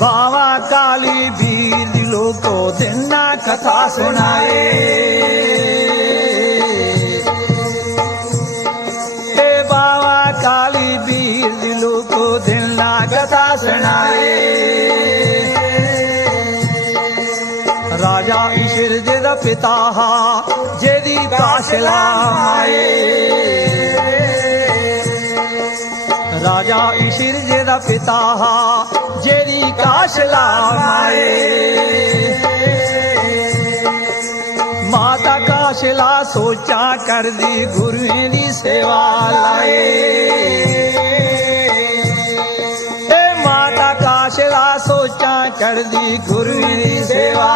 बाबा काली वीर दिलों को दिना कथा सुनाए। बाबा काली वीर दिलों को दिना कथा सुनाए। राजा ईश्वर जेदा पिता हा जेदी काशला माए। राजा ईश्वर जेदा पिता हा जेदी काशला माए। माता काशला सोचा कर दी गुरुएं दी सेवा लाए। माता काशला सोचा कर दी गुरुएं दी सेवा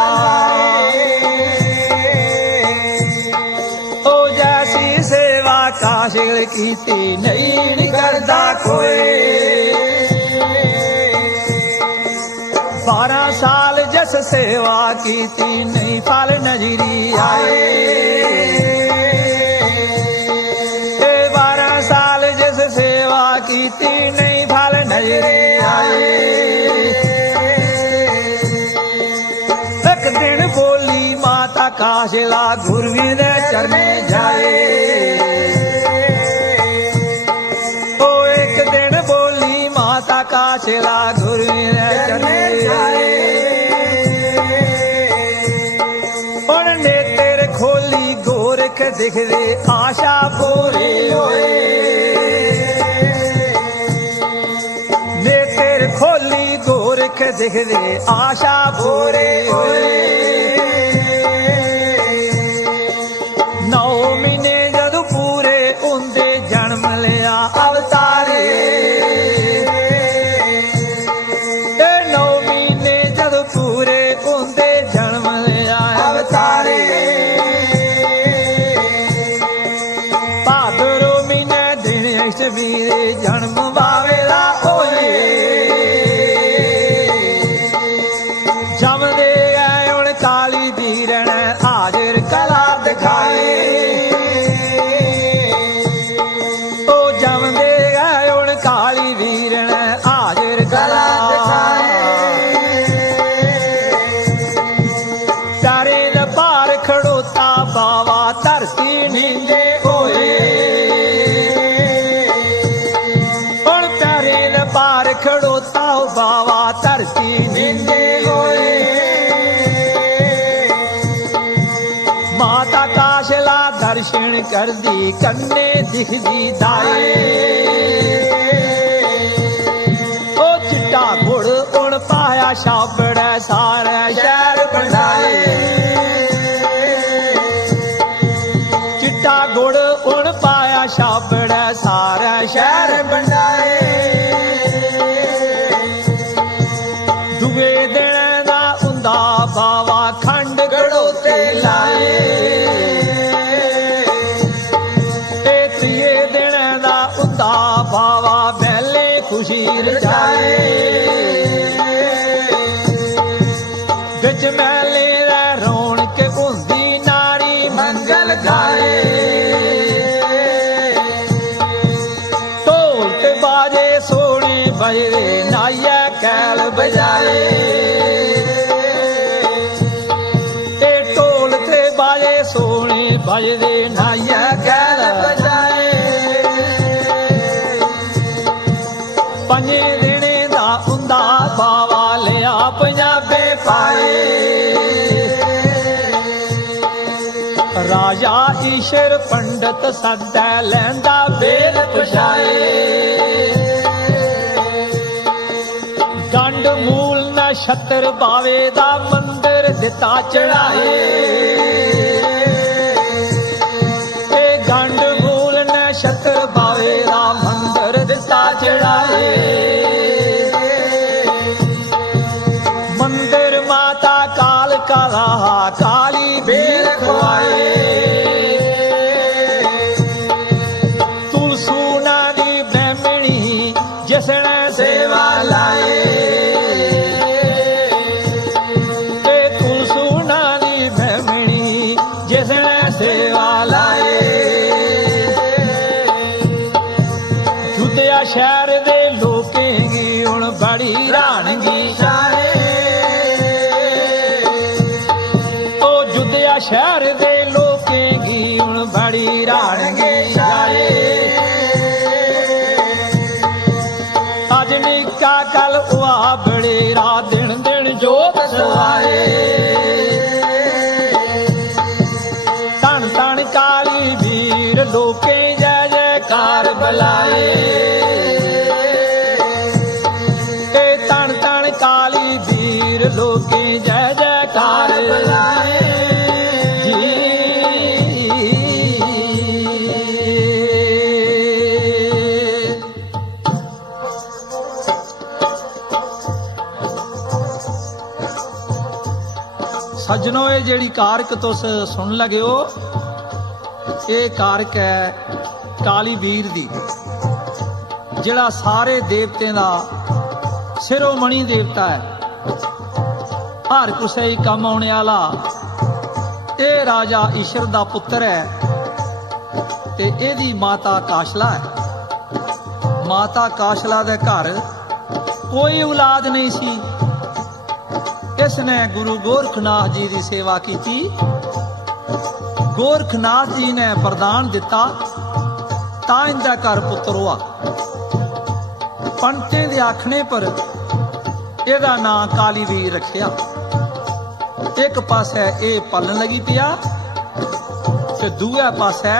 ओ जैसी सेवा काशल कीती नहीं करदा कोई। 12 साल जस सेवा कीती नहीं फल नजरी आए। 12 साल जस सेवा कीती नहीं फल नजरे आए। एक दिन बोली माता काशला गुरुएं दे चरने जाए। ओ एक दिन बोली माता काशला गुरुएं दे चरने जाए। हुण नेत्र खोली गोरख दिखदे आशा पूरी होए। नेत्र खोली गोरख दिखदे आशा पूरी होए। 9 महीने जदों पूरे हुंदे जन्म लिया अवतारे। 9 महीने जदों पूरे हुंदे जन्म लिया अवतारे। भादरो महीने दिन अष्टवीरे जन्म बावेला होए। जमदे आए हुण काली वीरन हाजिर कला दिखाए। ओ जमदे आए हुण काली वीरन हाजिर कला दिखाए। तारे दा पार खड़ोता बावा धरती नींदे होए। हुण तारे दा पार खड़ोता बावा धरती नींदे होए। माता काशला दर्शन कर दी कन्ने दिखदी दाए। ओ चिट्टा गुड़ उण पाया छाबड़ सारा शहर बनाए। चिट्टा गुड़ उण पाया छाबड़ सारा शहर बनाए। दुए दिन दा हुंदा बावा खंड गड़ोते लाए। त्रिए दिन दा हुंदा बावा बैले खुशी रचाए। बिच मेले दा रौनक हुंदी नारी मंगल गाए। ढोल ते बाजे सोने बजरे नाइया कैल बजाए। ढोल ते बाजे सोने बजरे नाइया कैल बजाए। 5 दिने दा हुंदा बावा लिया पंजाबे पाए। राजा ईश्वर पंडित सदै लैंदा बेल पछाए। गंड मूल नक्षत्र बावे दा मंदिर दिता चढ़ाए। गंड मूल नक्षत्र बावे दा मंदिर दिता चढ़ाए। मंदिर माता काल का रहा काली बेल खुआए। तुलसूना दी ब्रह्मणी जिसने सेवा शहर दे लोकें गी हुण बड़ी राणगी जाए। अज निका कल उआ बड़ेरा दिन दिन जोत सवाए। तन तन काली वीर लोकें जय जयकार बुलाए। तन तन काली वीर लोकें जय जयकार बुलाए। सज्जनों ये जेड़ी कारक तुस सुन लगे हो, ये कारक है काली वीर दी, जेड़ा सारे देवतें दा सिरोमणि देवता है। हर कुसै ही कम आने वाला ये राजा ईश्वर दा पुत्र है ते एदी माता काशला है। माता काशला दे घर कोई औलाद नहीं सी। इसने गुरु गोरखनाथ जी की सेवा की थी। गोरखनाथ जी ने वरदान दिता ता इनका घर पुत्र हुआ। पंडितें के आखने पर एदा नाम काली वीर रखिया। एक पासे ये पलन लगी पिया ते दूए पासे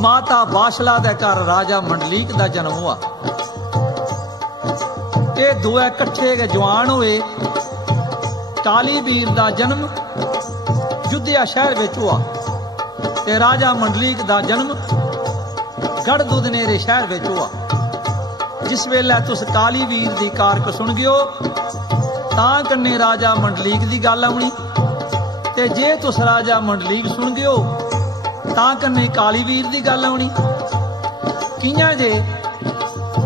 माता बाशला दे घर राजा मंडलीक का जन्म हुआ। ये दोए कट्ठे के जवान हुए। काली वीर का जन्म युधिया शहर में हुआ ते राजा मंडलीक का जन्म गढ़ दुधनेरे शहर में हुआ। जिस वेले तुस काली वीर की कारक सुन गयो तां कन्ने राजा मंडलीक की गल आउणी, ते जे तुस राजा मंडलीक सुन गयो तां कन्ने काली वीर की गल आउणी। कियां जे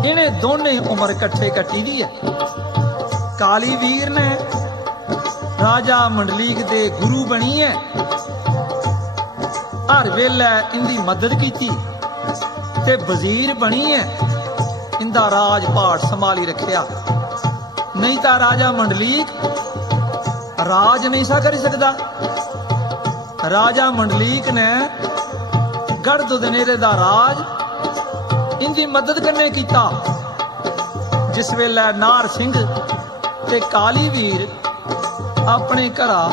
इन्हें दोने उम्र कट्ठे कट्टी दी है। काली वीर ने राजा मंडलीक दे गुरु बनी है। हर वेले इनकी मदद की ते वजीर बनी है। इंदा राजपाट संभाली रखिया। नहीं तो राजा मंडलीक राज नहीं सा कर सकता। राजा मंडलीक ने गढ़ दुधनेरे दा राज इनकी मदद करने कीता। जिस वेले नार सिंह ते काली वीर अपने घरा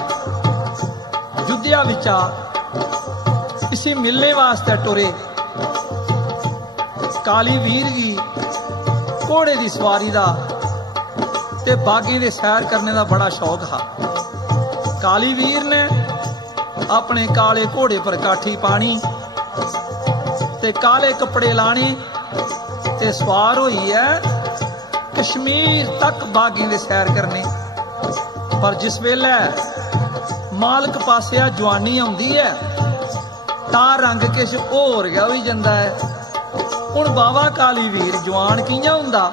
युधिया विचा इसी मिलने वास्ते टुरे। काली वीर जी घोड़े की सवारी का ते बागें दे सैर करने का बड़ा शौक था। काली वीर ने अपने काले घोड़े पर काठी पानी ते काले कपड़े लाने ते सवार हुई है कश्मीर तक बागें दे सैर करने। पर जिस वेले मालक पासिया जवानी आउंदी है तां रंग किश होर गया होई जांदा है। हुण बाबा काली वीर जवान कियां हुंदा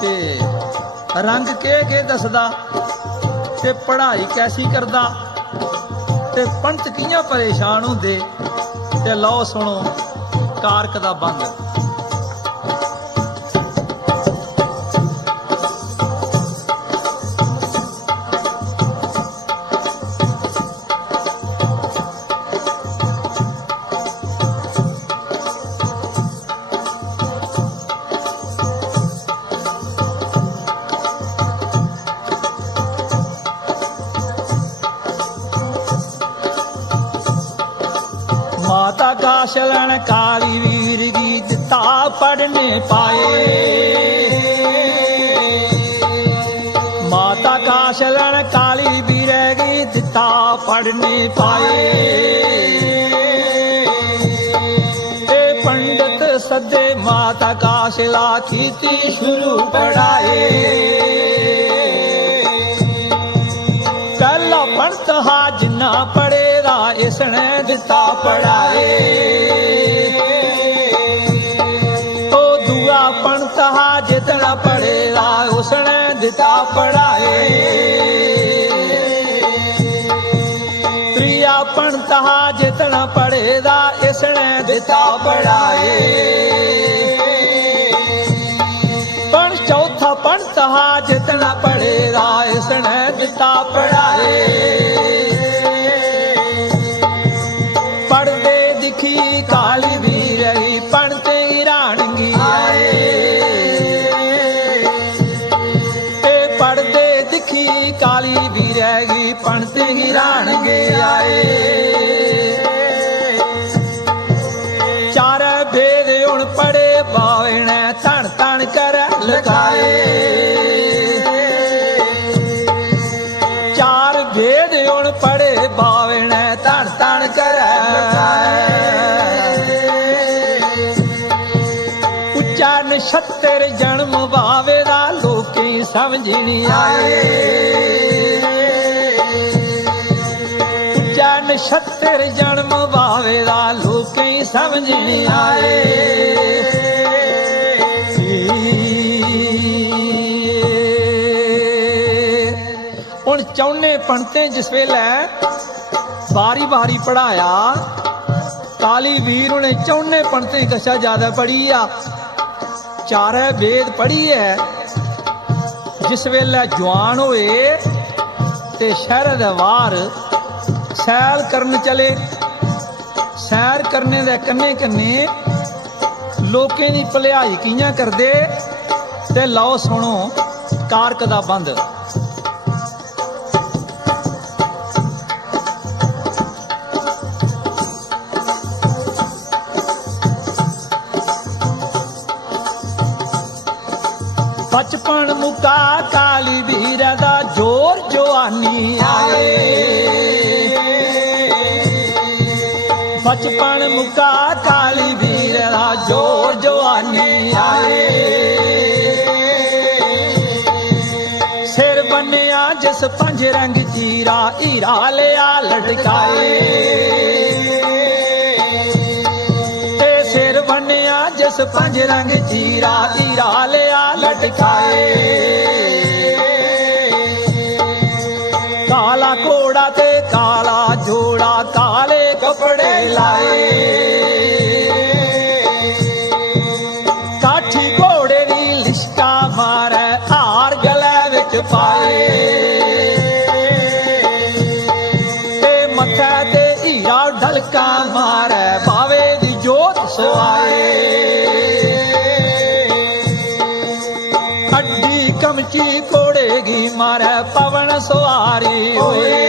ते रंग के दसदा ते पढ़ाई कैसी करदा ते पंत कियां परेशान हुंदे। ते लो सुनो कारक दा बंद। माता काशलन काली वीर की दिता पढ़ने पाए। माता काशलन काली वीर की दिता पढ़ने पाए। पंडित सदे माता काशला की शुरू पढ़ाए। पहला पंत हा जिन्ना पढ़ेगा इसने दिता पढ़ाए। तो दुआ पंत हा जितना पढ़ेगा उसने दिता पढ़ाए। त्रिया पंत हा जितना पढ़ेगा इसने दिता पढ़ाए। चौथा पंत हा जितना पढ़ेगा इसने दिता पढ़ाए। गिराणगे आए चार वेद हुण पढ़े बावण तन तन कर लगाए चार वेद हुण पढ़े बावण तन तन कर उच्चा नछत्तर जन्म बावे दा लोके समझणी आए उच्चा नछत्तर जन्म बावे दा लोके समझणी आए हुण चौने पंडितें जिस वेले बारी बारी पढ़ाया काली वीर ने चौने पंडितें कशा ज्यादा पढ़ी आ चारे वेद पढ़ी है जिस वेले जवान होए ते शहर दे बाहर सैर करन चले सैर करने दे कन्ने कन्ने लोकें दी भलाई कियां करदे ते लाओ सुनो कारक दा बंद बचपन मुका काली वीर दा जोर जवानी आए बचपन मुका काली वीर दा जोर जवानी आए सिर बन्निया जिस पंज रंग जीरा हीरा लिया लटकाए सिर बन्निया जिस पंज रंग जीरा हीरा लिया लटकाए काला घोड़ा ते काला जोड़ा काले कपड़े लाए काठी घोड़े दी लिशका मारे हार गले विच पाए मत्थे ते हीरा ढलका मारे बावे दी जोत सवाए अड्डी कमची कोड़ेगी मारे पवन सवारी होए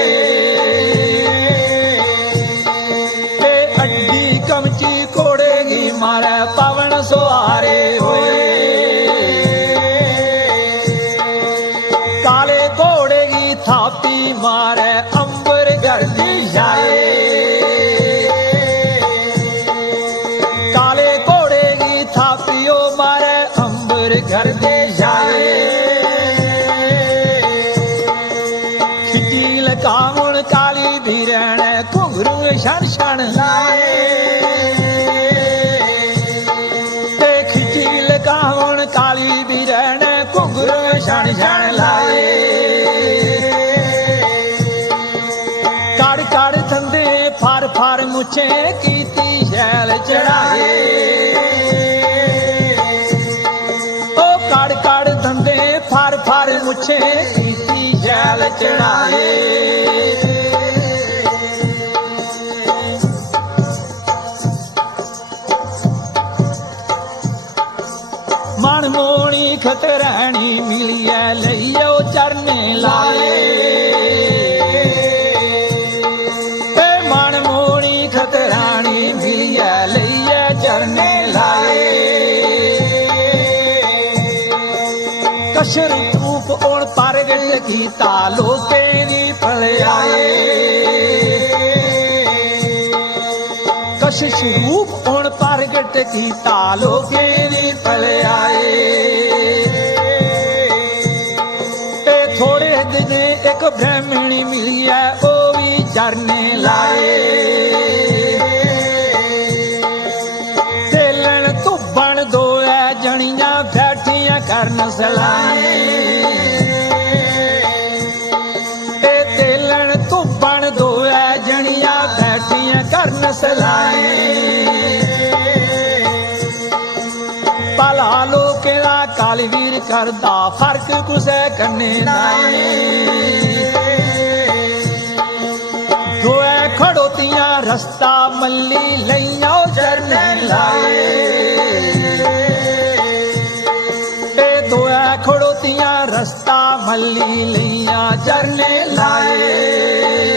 अड्डी कमची कोड़ेगी मारे पवन सवारे होए काले घोड़े की थापी मारे अंबर गर्दी जाए काले घोड़े की थापियो मारे अंबर गर्दी जाए खिची लकावण काली वीरण घुंघरू छण छण लाए खिची लकावण काली वीरण घुंघरू छण छण लाए कड़ कड़ धंधे फर फर मुछे कीती शैल चढ़ाए ओ कड़ कड़ धंधे फर फर मुछे कीती शैल चढ़ाए मन मोणी खटरानी मिलिया लियो चरने लाए मन मोणी खटरानी मिलिया लिया चरने लाए कशर रूप और परगट कीता लोके दी भलाए कशिश रूप और परगट कीता लोके दी भलाए थोड़े दिन एक ब्राह्मणी मिली है ओ भी चरने लाए तेलन धुबन दो जनिया बैठिया करन सलाए तेलन धुबन दो जनिया बैठिया करन सलाए भला लोकें दा कालवीर करदा फर्क कुसै कन्ने नाए दोए खड़ोतियां रस्ता मल्ली लइया चरने लाए दोए खड़ोतियां रस्ता मल्ली लइया चरने लाए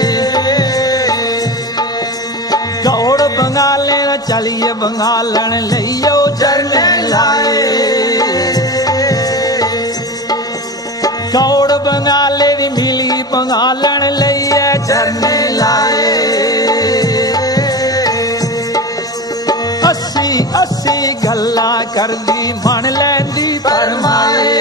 चलिए बंगालन लियो चरने लाए कौड़ बंगाले दी मिली बंगालन लिये चरने लाए 80 गल्ला कर दी मन लैंदी फरमाए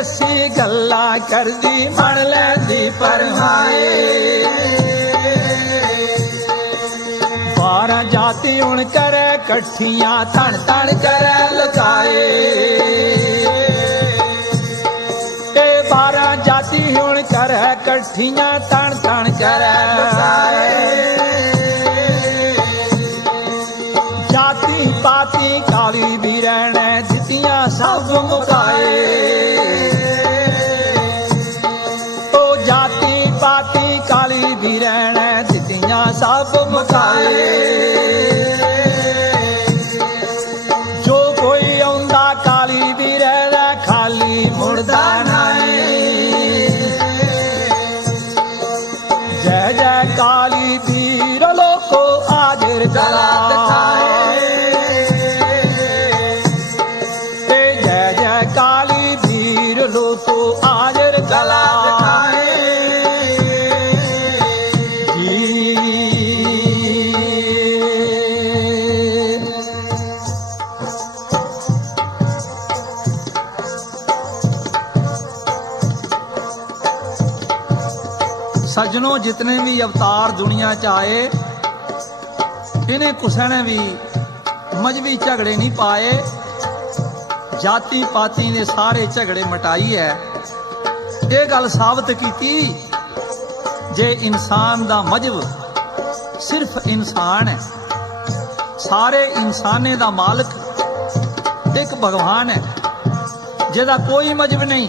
80 गल्ला कर दी मन लैंदी फरमाए 12 जाति हुण करे कट्ठियां तन तन करे लकाए 12 जाति हुण करे कट्ठियां तन तन करे लकाए जाति पाति काली भी रहने दितियां सब मुकाए ओ जाति पाति काली भी रहने दितियां सब मुकाए जो कोई आउंदा काली भी रहना खाली मुड़दा नहीं जय जय काली वीर लोको आजिर जला काली वीर लोको आजर गला सज्जनों जितने भी अवतार दुनिया च आए इन्हें कुछ ने भी मजहबी झगड़े नहीं पाए जाति पाति ने सारे झगड़े मटाई है ये गल साबित की जे इंसान दा मजहब सिर्फ इंसान है सारे इंसाने दा मालिक एक भगवान है जिहदा कोई मजहब नहीं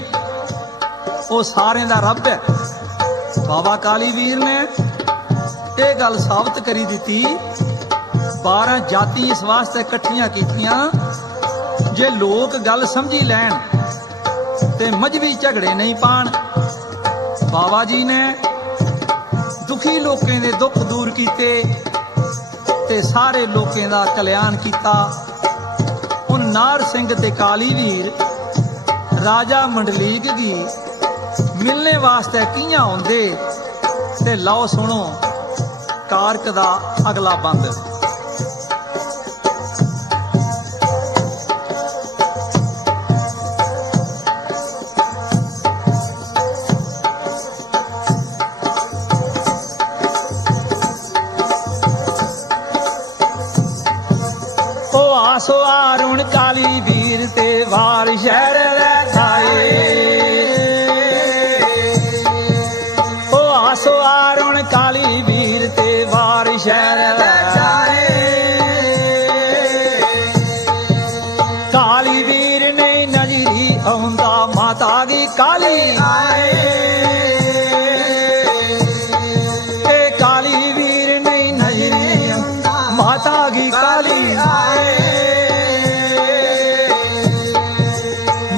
वो सारे दा रब है बाबा काली वीर ने ये गल साबित करी दी 12 जाति इस वास्ते इकट्ठियां कीतियां जे लोग गल समझी लैन ते मजहबी झगड़े नहीं पाण बाबा जी ने दुखी लोकें दे दुख दूर कीते ते सारे लोकें दा कल्याण कीता उन नार सिंह ते काली वीर राजा मंडलीक गी मिलने वास्ते कियां आउंदे ते लाओ सुनो कारक दा अगला बंद आसो आरुण काली वीर ते वार शहर वैठाए ओ आसो आरुण काली वीर ते वार शहर वैठाए काली वीर ने नजरी आउंदा माता गी काली आए काली वीर ने नजरी माता गी काली आए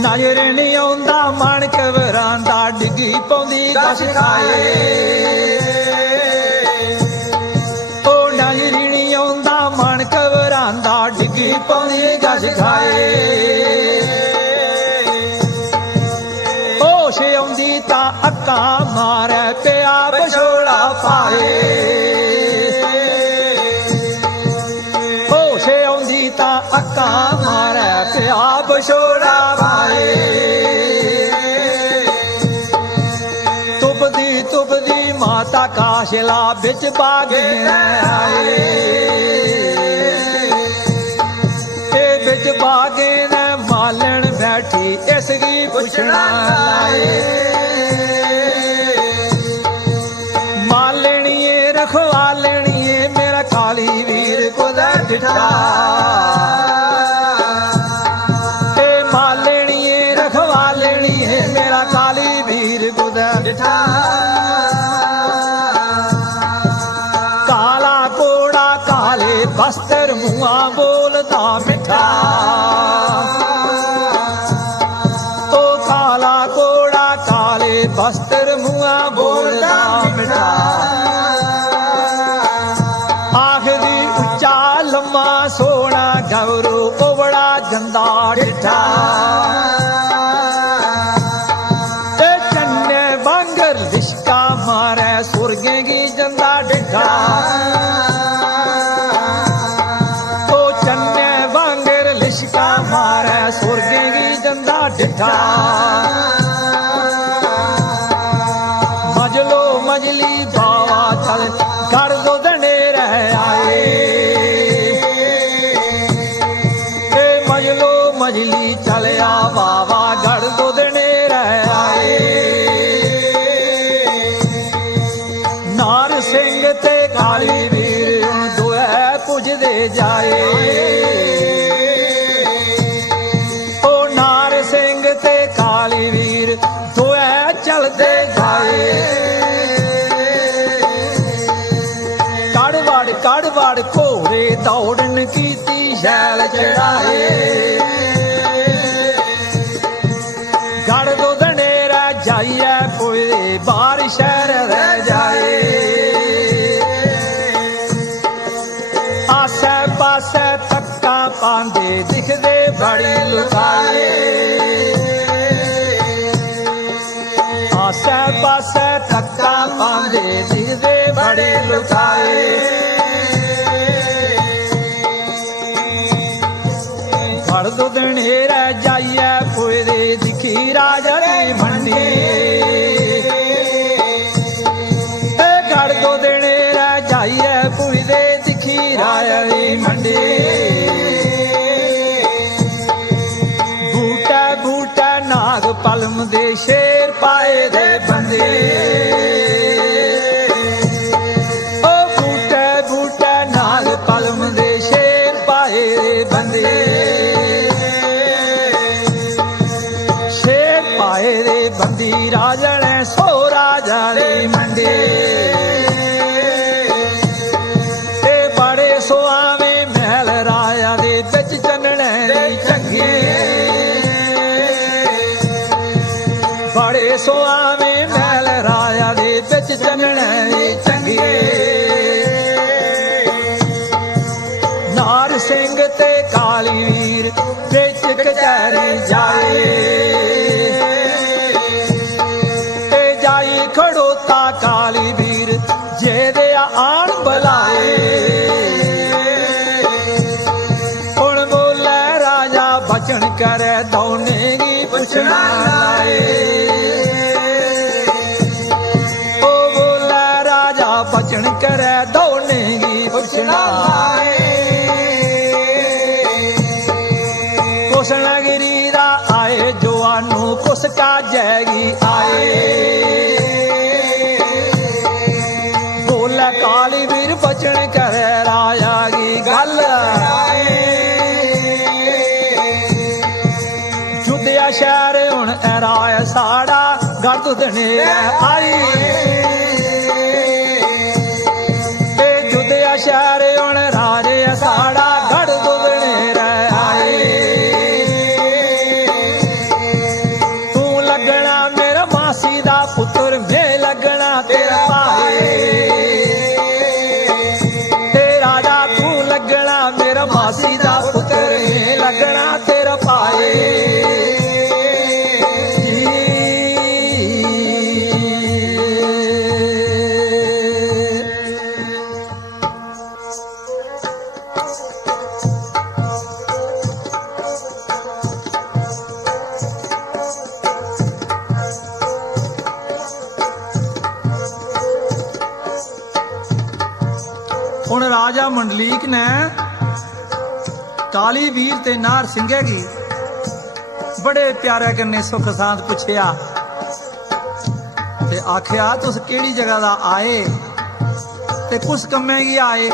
नजर नहीं आउंदा मन घबरांदा डिगी पौंदी गश खाए ओ नजर नहीं आउंदा मन घबरांदा डिगी पौंदी गश खाए होश आउंदी तां अक्कां मारे पिया बछोड़ा पाए होश आउंदी तां अक्कां मारे पिया बछोड़ा पाए तुबदी माता काशला बिच बागे आए बिच बागे ने मालन बैठी इसगी पुछना लाए मालनिए रखवालनिए मेरा काली वीर को डिठा मालनिए रखवालनिए मेरा काली वीर को डिठा काला कोड़ा काले बस्तर मुआ बोलता मिठा तो काला कोड़ा काले बस्तर मुआ बोलता मिठा डिठा चन्ने वांगर लिशका मारे सुरगे की जंदा डिठा तो चन्ने वांगर लिशका मारे सुरगे की जंदा डिठा मजलो मजली बावा चल कर दो दने रह आए मजलो मजली चलिया बाबा गढ़ दो दने रह आए नार सिंह ते काली वीर दुए पुजदे जाए ओ नार सिंह ते काली वीर दुए चलते जाए कड़वड़ घोड़े दौड़न कीती शैल चढ़ाए गढ़ दो दनेरा जाइए पुजदे बाहर शहर रह जाए आसे पासे तक्का पांदे दिखदे बड़ी लुकाए आसे पासे तक्का पांदे दिखदे बड़ी लुकाए गढ़ दो दनेरा जाइए पुजदे दिखी राजा दी मंडी गढ़ दो दनेरा जाइए पुजदे दिखी राजा दी मंडी बूटा बूटा नाग पलम दे शेर पाए दे बंदे ओ बूटा बूटा नाग पलम दे शेर पाए दे बंदे बंदी राजन सो राजा दी मंडी बड़े सुआवे महल राजा दे बिच चन्ने दी चंगी बड़े सुआवे महल राजा दे बिच चन्ने दी चंगी नार सिंह ते काली वीर बिच कचहरी जाए खड़ोता काली वीर जेदे आन बुलाए हुण बोले राजा बचन करे दौने की पुछना लाए ओ बोले राजा बचन करे दौने की पुछना लाए कुसनगिरी दा आए जवानू कुसका जैगी आए काली वीर बचन करे राजा की गल जुद्या शहर हुण राय साड़ा गढ़ दने आई जुद्या शहर हुण राजे साड़ा गढ़ दने आए तू लगना मेरा मासी दा पुत्र मैं लगना तेरा भाई मेरा मासी दा पुत्र लगना तेरा पाए हुण राजा मंडलीक ने काली वीर ते नार सिंघे की बड़े प्यारे कन्ने सुख सांद पुछया ते आखिया तुस केड़ी जगह दा आए ते कुछ कम्मे की आए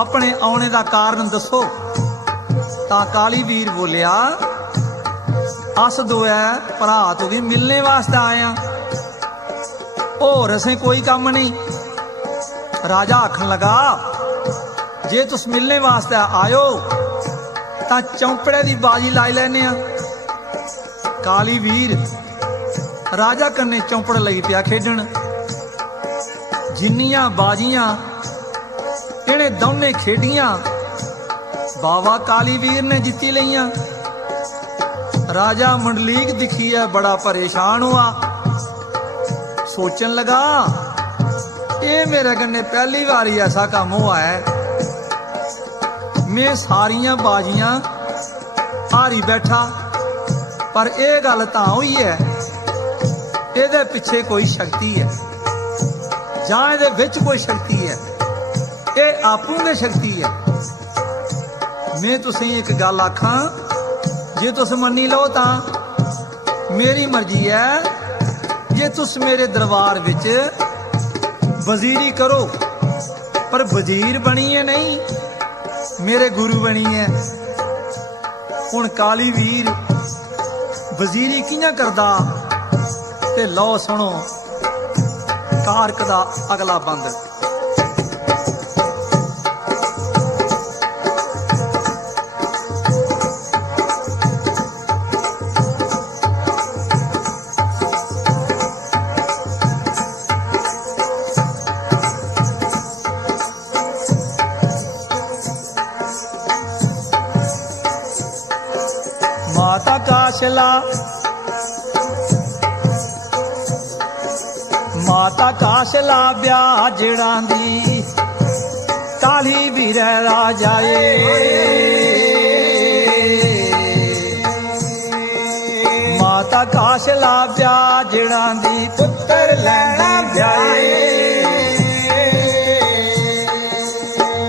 अपने आने दा कारण दसो। ता काली वीर बोलिया अस दोए भरा तुगी मिलने वास्ते आया होर असें कोई कम नहीं। राजा आखन लगा जे तुस मिलने वास्ते आयो तां चौंपड़े दी बाजी लाई लैने आ। काली वीर राजा कन्ने चौंपड़ लगी पिया खेडन। जिन्नियां बाजियां इन्हें दोने खेडियां बावा काली वीर ने जित्ती लईयां। राजा मंडलीक दिखी है बड़ा परेशान हुआ, सोचन लगा ये मेरे कन्ने पहली बारी ऐसा काम हुआ है, मैं सारियां बाजियां हारी बैठा, पर यह गल तां हुई है ये पिछे कोई शक्ति है जां इहदे विच कोई शक्ति है, ये आपूं दे शक्ति है। मैं तुसीं एक गल आखां, जे तुस मन्नी लो तां मेरी मर्जी है, जे तुस मेरे दरबार विच वजीरी करो, पर वजीर बनिए नहीं, मेरे गुरु बनिए। हुण काली वीर वजीरी कियां करदा ते लो सुनो कारक दा अगला बंद। माता काशला माता काशला ब्याह जड़ांदी काली वीर राजाए, माता काशला ब्याह जड़ांदी पुत्र लैना ब्याए,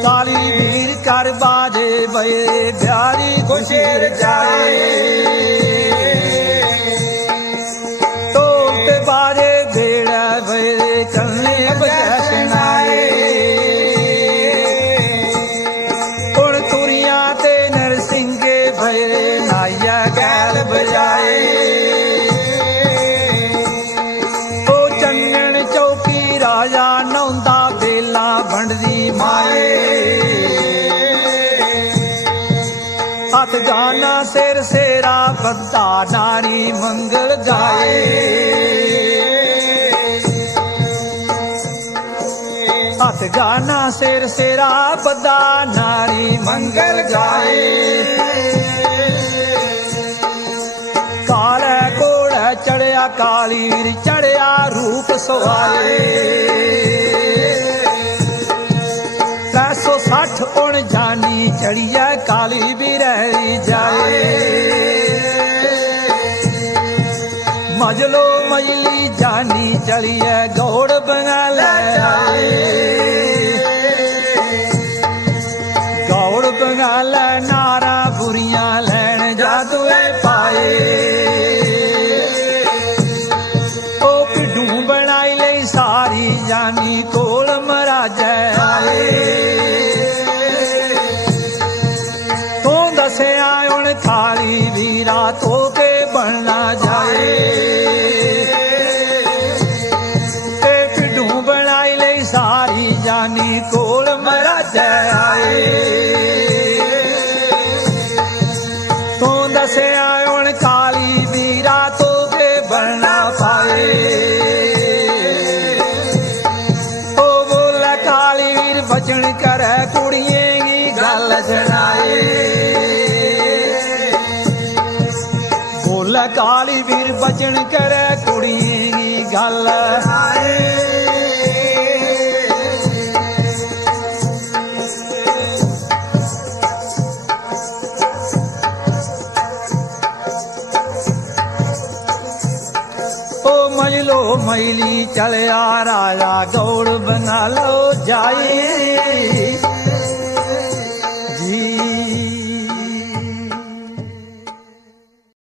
काली वीर कर बाजे बे ब्यारी खुशीर जाए, तोते बाजे देड़ा बे चलने बजनाए, उड़ तुरिया ते नरसिंगे बे नाया गैल बजाए, ओ चंगन चौकी राजा नौंदा बेला भंडदी माए, हाथ गाना सिर सेरा बद्दा नारी मंगल गाए, हाथ गाना सिर सेरा बद्दा नारी मंगल गाए, काले घोड़ा चढ़िया कालीर चढ़िया रूप सवाए, 360 उन जानी चढ़िया काली भी रही जाए, मजलो मजली जानी चढ़िया गौड़ बना लाए, गौड़ बना लै नारा बुरियां लैन जादुए पाए, ओ पिड्डू बनाई लई सारी जानी कोल मराजा आए, काली वीरा तो के बनना जाए, पिड्डू बनाई ले सारी जानी कोल मरा जाए, तो दसे आयोन काली वीरा तो के बनना पाए, ओ बोला काली वीर बचन करे कुड़िए की गल सुनाए, काली वीर बचन करे कुड़ी की गल आए, ओ मजलो मैली चलिया राजा गौड़ बना लो जाए,